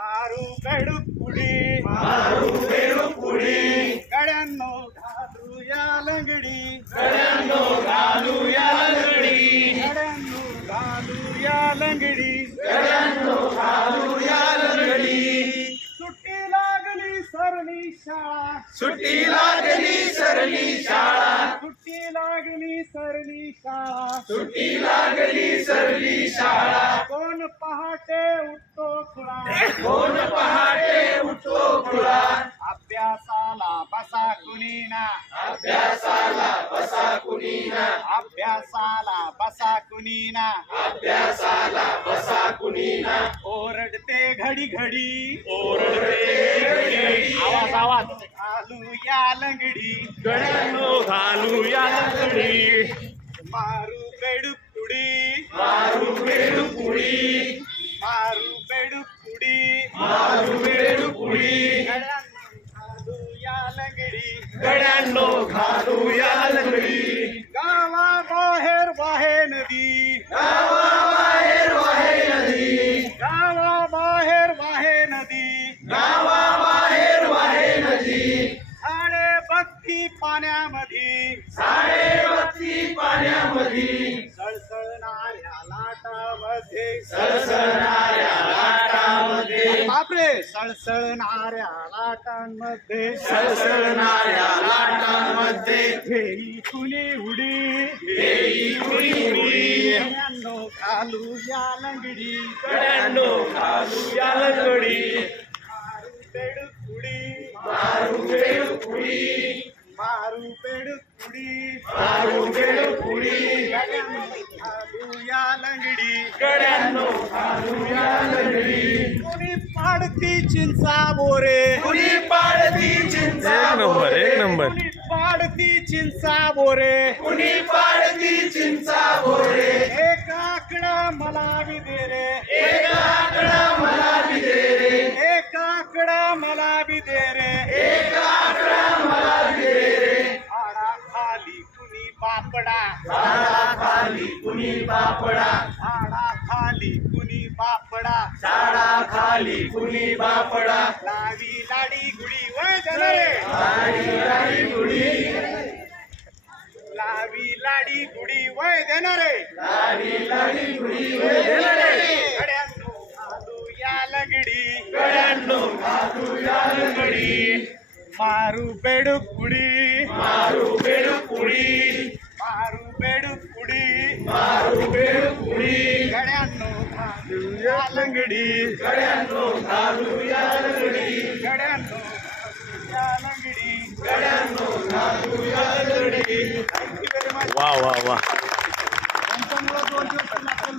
मारू बेडूक पुढी. मारू गड्यांनो घालू या लंगडी. गड्यांनो घालू या लंगडी. गड्यांनो घालू या लंगडी. गड्यांनो घालू या लंगडी. सुट्टी लागली सरली शाळा. सुट्टी लागली सरली शाळा. सुट्टी लागली सरली शाळा. सुट्टी लागली सरली शाळा. पहाटे उठतो खुळा कोण पहाटे उठतो खुळा अभ्यासाला बसा कुणी ना अभ्यासाला बसा कुणी ना अभ्यासाला बसा कुणी ना अभ्यासाला बसा कुणी ना ओरडते घडी घडी ओरडते आवाज आवाज. घालू या लंगडी. गड्यांनो घालू या लंगडी. लंगडी गड्यांनो घालू या लंगडी. गावा बाहेर वाहे नदी. गावाबाहेर वाहे नदी. गावा बाहेर वाहे नदी. गावाबाहेर वाहे नदी. साडे बत्ती पाण्यामध्ये साडेबत्ती पाण्यामध्ये सळसळणाऱ्या लाटामध्ये. सळसळणाऱ्या बापरे सळसळणाऱ्या लाटांमध्ये. सळसळणाऱ्या लाटांमध्ये. घेई कुणी उडी. देई उडी उडी. गड्यांनो घालू या लंगडी. गड्यांनो घालू या लंगडी. मारू बेडूक उडी. मारू बेडूक पुढी मारू गड्यांनो घालू या लंगडी. गड्यांनो घालू या पाडती चिंचा बोरे. कुणी पाडती चिंचा नंबर, एक नंबर. कोणी पाडती चिंचा बोरे. कुणी पाडती चिंचा बोरे? एक आकडा मला बी दे रे. एक आकडा मला बी दे रे. एक आकडा मला बी दे रे. एक आकडा मला बी दे रे. आडा खाली कुणी बापडा झाडाखाली कुणी बापडा आडा खाली बापडा. झाडाखाली कुणी बापडा. लावी लाडी गुडी वय रे. लाडी लाडी गुडी. लावी लाडी गुडी वय रे. लाडी लाडी गुडी वेदनरे गड्यांनो घालू या लगडी. गड्यांनो घालू या लंगडी. मारू बेडूक कुडी. मारू बेडूक पुडी लंगडी. गड्यांनो घालू या लंगडी. गड्यांनो या लंगडी. गड्यांनो घालू या लंगडी वा वा वा.